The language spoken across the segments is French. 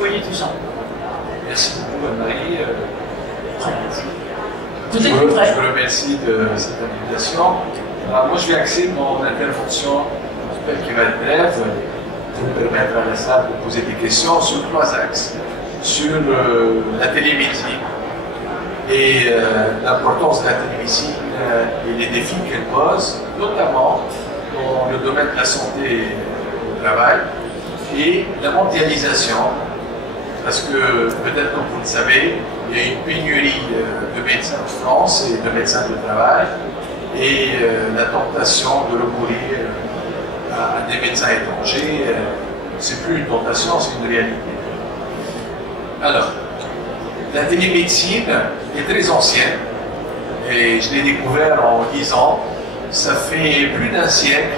voyez tout ça. Merci beaucoup Anne-Marie. Tout est tout prêt. Je vous remercie de cette invitation. Alors, moi, je vais axer mon intervention, j'espère qu'il va être brève, pour permettre à la salle de poser des questions sur 3 axes. Sur la télémédecine et l'importance de la télémédecine et les défis qu'elle pose, notamment dans le domaine de la santé au travail et la mondialisation. Parce que, peut-être comme vous le savez, il y a une pénurie de médecins en France et de médecins de travail, et la tentation de recourir à des médecins étrangers, c'est plus une tentation, c'est une réalité. Alors, la télémédecine est très ancienne, et je l'ai découvert en 10 ans. Ça fait plus d'un siècle,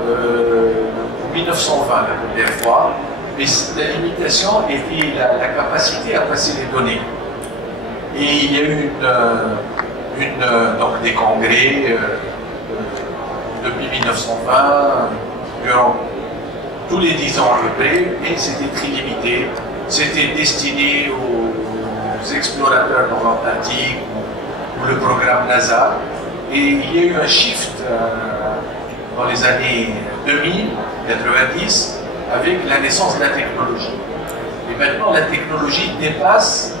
en 1920 la première fois, mais la limitation était la capacité à passer les données. Et il y a eu donc des congrès depuis 1920, durant tous les 10 ans à peu près, et c'était très limité. C'était destiné aux explorateurs dans l'Antarctique ou le programme NASA. Et il y a eu un shift dans les années 2000, 90, avec la naissance de la technologie. Et maintenant, la technologie dépasse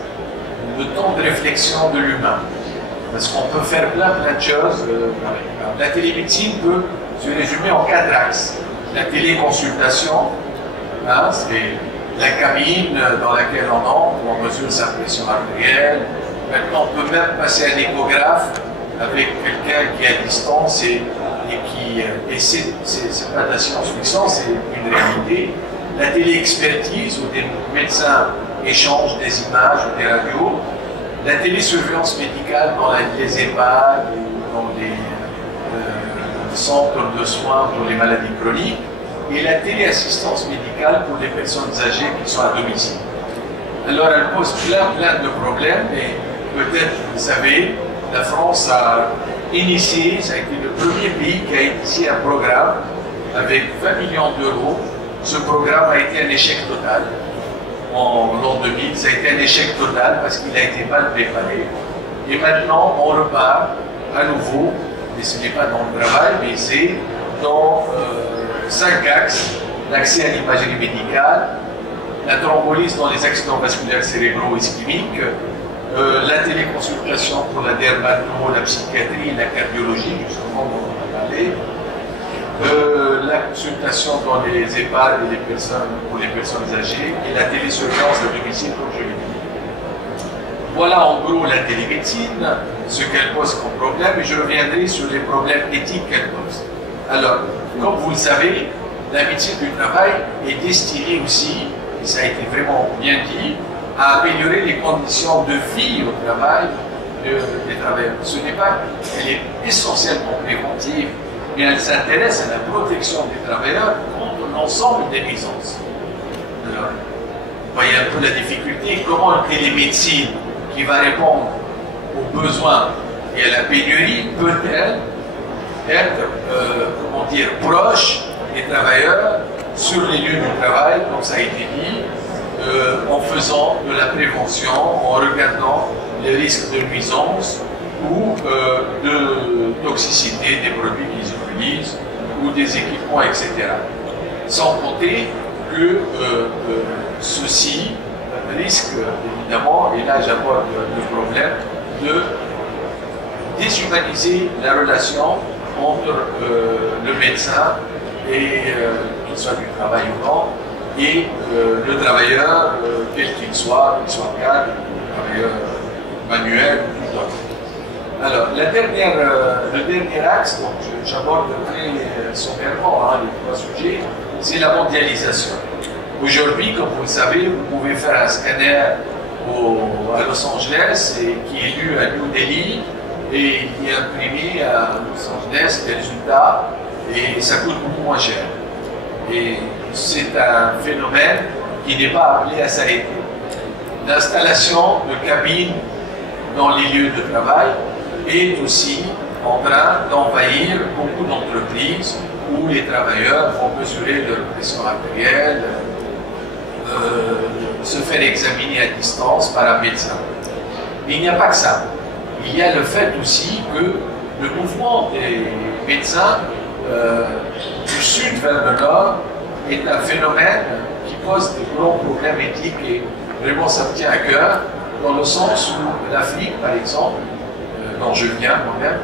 le temps de réflexion de l'humain. Parce qu'on peut faire plein de choses. La télémédecine peut se résumer en 4 axes. La téléconsultation, hein, c'est la cabine dans laquelle on entre, où on mesure sa pression artérielle. Maintenant, on peut même passer un échographe avec quelqu'un qui est à distance et c'est pas de la science-fiction, c'est une réalité. La téléexpertise, où des médecins échangent des images ou des radios. La télésurveillance médicale dans les EHPAD ou dans les centres de soins pour les maladies chroniques. Et la téléassistance médicale pour les personnes âgées qui sont à domicile. Alors elle pose plein de problèmes, et peut-être vous savez, la France a initié, ça a été le premier pays qui a initié un programme avec 20 millions d'euros. Ce programme a été un échec total. En l'an 2000, ça a été un échec total parce qu'il a été mal préparé. Et maintenant, on repart à nouveau, mais ce n'est pas dans le travail, mais c'est dans 5 axes: l'accès à l'imagerie médicale, la thrombolyse dans les accidents vasculaires cérébraux ischémiques, la téléconsultation pour la dermato, la psychiatrie et la cardiologie, justement dont on a parlé, la consultation dans les EHPAD et pour les personnes âgées, et la télésurveillance à domicile, comme je l'ai dit. Voilà en gros la télémédecine, ce qu'elle pose comme problème, et je reviendrai sur les problèmes éthiques qu'elle pose. Alors, comme vous le savez, la médecine du travail est destinée aussi, et ça a été vraiment bien dit, à améliorer les conditions de vie au travail des travailleurs. Ce n'est pas, elle est essentiellement préventive, mais elle s'intéresse à la protection des travailleurs contre l'ensemble des nuisances. Alors, vous voyez un peu la difficulté, comment une télémédecine qui va répondre aux besoins et à la pénurie peut-elle être, comment dire, proche des travailleurs sur les lieux du travail, comme ça a été dit, en faisant de la prévention, en regardant les risques de nuisance ou de toxicité des produits qu'ils utilisent ou des équipements, etc. Sans compter que ceci risque évidemment, et là j'aborde le problème, de déshumaniser la relation entre le médecin et qu'il soit du travail ou non, et le travailleur, quel qu'il soit cadre, travailleur manuel ou tout autre. Alors, le dernier axe, donc j'aborde très sommairement les 3 sujets, c'est la mondialisation. Aujourd'hui, comme vous le savez, vous pouvez faire un scanner à Los Angeles qui est lu à New Delhi et qui est imprimé à Los Angeles, les résultats, et ça coûte beaucoup moins cher. Et c'est un phénomène qui n'est pas appelé à s'arrêter. L'installation de cabines dans les lieux de travail est aussi en train d'envahir beaucoup d'entreprises où les travailleurs vont mesurer leur pression artérielle, se faire examiner à distance par un médecin. Mais il n'y a pas que ça. Il y a le fait aussi que le mouvement des médecins du sud vers le nord est un phénomène qui pose de grands problèmes éthiques et vraiment ça me tient à cœur, dans le sens où l'Afrique, par exemple, dont je viens moi-même,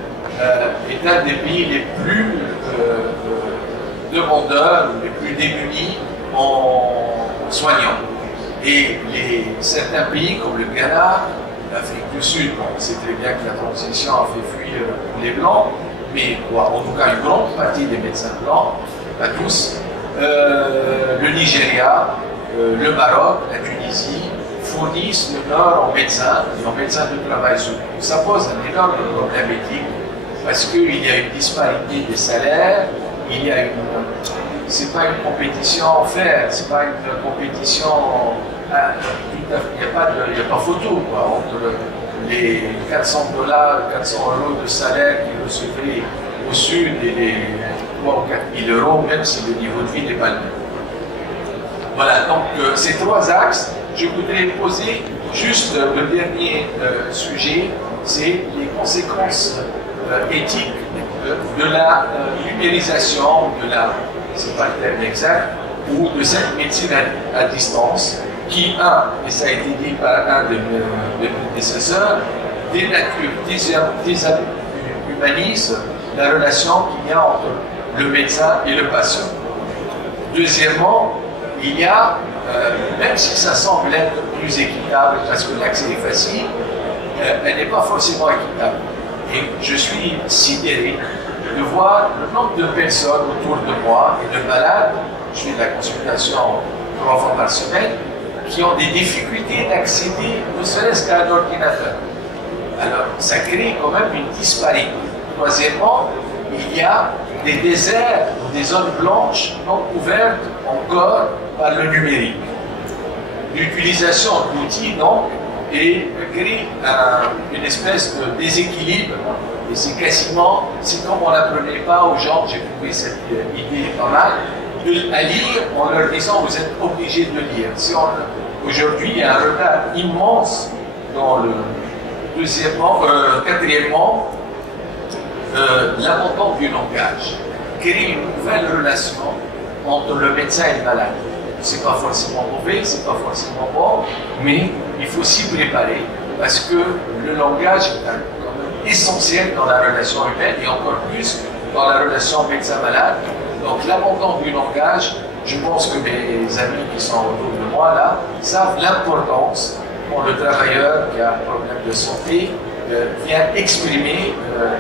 est un des pays les plus demandeurs, les plus démunis en soignants. Et certains pays comme le Ghana, l'Afrique du Sud, on sait très bien que la transition a fait fuir les Blancs, mais en tout cas une grande partie des médecins blancs, pas tous, le Nigeria, le Maroc, la Tunisie, fournissent le Nord en médecins et en médecins de travail. Ça pose un énorme problème éthique parce qu'il y a une disparité des salaires, il y a c'est pas une compétition en fer, c'est pas une compétition, il n'y a pas photo quoi, entre les 400 $, 400 € de salaire qu'ils recevaient au sud et les 3 ou 4 000 €, même si le niveau de vie n'est pas le même. Voilà, donc ces trois axes, je voudrais poser juste le dernier sujet, c'est les conséquences éthiques de la numérisation, c'est pas le terme exact, ou de cette médecine à distance, qui, et ça a été dit par un de mes prédécesseurs, dénature, déshumanise la relation qu'il y a entre le médecin et le patient. Deuxièmement, il y a, même si ça semble être plus équitable parce que l'accès est facile, elle n'est pas forcément équitable. Et je suis sidéré de voir le nombre de personnes autour de moi et de malades, je fais de la consultation 3 fois par semaine, qui ont des difficultés d'accéder ne serait-ce qu'à un ordinateur. Alors, ça crée quand même une disparité. Troisièmement, il y a des déserts, des zones blanches non couvertes encore par le numérique. L'utilisation d'outils, donc, crée une espèce de déséquilibre. Et c'est quasiment, c'est comme on n'apprenait pas aux gens, j'ai trouvé cette idée pas mal, à lire en leur disant vous êtes obligés de lire. Aujourd'hui, il y a un retard immense dans le quatrièmement, l'abandon du langage crée une nouvelle relation entre le médecin et le malade. C'est pas forcément mauvais, c'est pas forcément bon, mais il faut s'y préparer parce que le langage est quand même essentiel dans la relation humaine et encore plus dans la relation médecin-malade. Donc l'abandon du langage, je pense que mes amis qui sont autour de moi là savent l'importance pour le travailleur qui a un problème de santé vient exprimer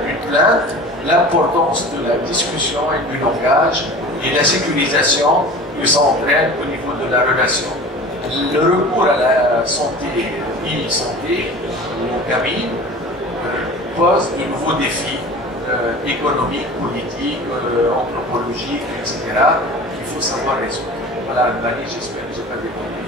une plainte, l'importance de la discussion et du langage et la sécurisation que ça entraîne au niveau de la relation. Le recours à la santé, e-santé, aux cabines, pose de nouveaux défis économiques, politiques, anthropologiques, etc. qu'il faut savoir résoudre. Voilà, Albanie, j'espère que je n'ai pas déconné.